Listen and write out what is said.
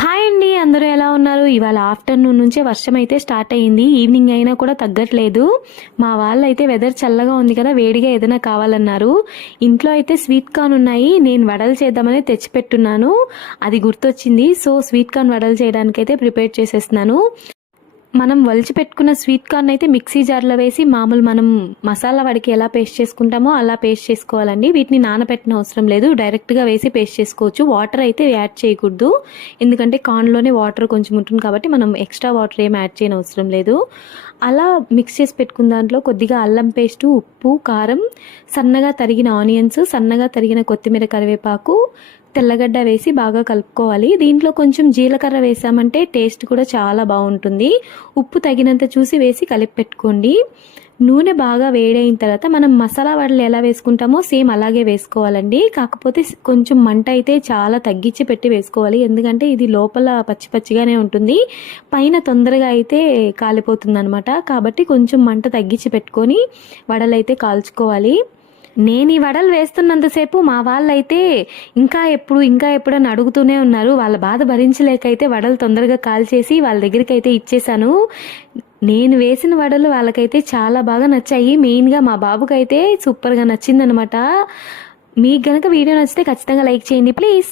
Hi అండి, అందరూ ఎలా ఉన్నారు? ఇవాళ ఆఫ్టర్నూన్ నుంచే వర్షం అయితే స్టార్ట్ అయ్యింది. ఈవినింగ్ అయినా కూడా తగ్గట్లేదు. మా వాళ్ళు అయితే వెదర్ చల్లగా ఉంది కదా, వేడిగా ఏదైనా కావాలన్నారు. ఇంట్లో అయితే స్వీట్ కార్న్ ఉన్నాయి. నేను వడలు చేద్దామని తెచ్చిపెట్టున్నాను. అది గుర్తొచ్చింది. సో స్వీట్ కార్న్ వడలు చేయడానికైతే ప్రిపేర్ చేసేస్తున్నాను. మనం వలిచి పెట్టుకున్న స్వీట్ కార్న్ అయితే మిక్సీ జార్లో వేసి మామూలు మనం మసాలా వడికి ఎలా పేస్ట్ చేసుకుంటామో అలా పేస్ట్ చేసుకోవాలండి. వీటిని నానబెట్టిన అవసరం లేదు, డైరెక్ట్గా వేసి పేస్ట్ చేసుకోవచ్చు. వాటర్ అయితే యాడ్ చేయకూడదు, ఎందుకంటే కార్న్లోనే వాటర్ కొంచెం ఉంటుంది కాబట్టి మనం ఎక్స్ట్రా వాటర్ ఏం యాడ్ చేయని అవసరం లేదు. అలా మిక్స్ చేసి పెట్టుకున్న దాంట్లో కొద్దిగా అల్లం పేస్టు, ఉప్పు, కారం, సన్నగా తరిగిన ఆనియన్స్, సన్నగా తరిగిన కొత్తిమీర, కరివేపాకు, తెల్లగడ్డ వేసి బాగా కలుపుకోవాలి. దీంట్లో కొంచెం జీలకర్ర వేసామంటే టేస్ట్ కూడా చాలా బాగుంటుంది. ఉప్పు తగినంత చూసి వేసి కలిపి పెట్టుకోండి. నూనె బాగా వేడైన తర్వాత మనం మసాలా వడలు ఎలా వేసుకుంటామో సేమ్ అలాగే వేసుకోవాలండి. కాకపోతే కొంచెం మంట అయితే చాలా తగ్గించి పెట్టి వేసుకోవాలి, ఎందుకంటే ఇది లోపల పచ్చి పచ్చిగానే ఉంటుంది, పైన తొందరగా అయితే కాలిపోతుంది అనమాట. కాబట్టి కొంచెం మంట తగ్గించి పెట్టుకొని వడలు అయితే కాల్చుకోవాలి. నేను ఈ వడలు వేస్తున్నంతసేపు మా వాళ్ళైతే ఇంకా ఎప్పుడు అని అడుగుతూనే ఉన్నారు. వాళ్ళ బాధ భరించలేకైతే వడలు తొందరగా కాల్చేసి వాళ్ళ దగ్గరికి అయితే ఇచ్చేసాను. నేను వేసిన వడలు వాళ్ళకైతే చాలా బాగా నచ్చాయి. మెయిన్గా మా బాబుకైతే సూపర్గా నచ్చిందనమాట. మీకు గనక వీడియో నచ్చితే ఖచ్చితంగా లైక్ చేయండి ప్లీజ్.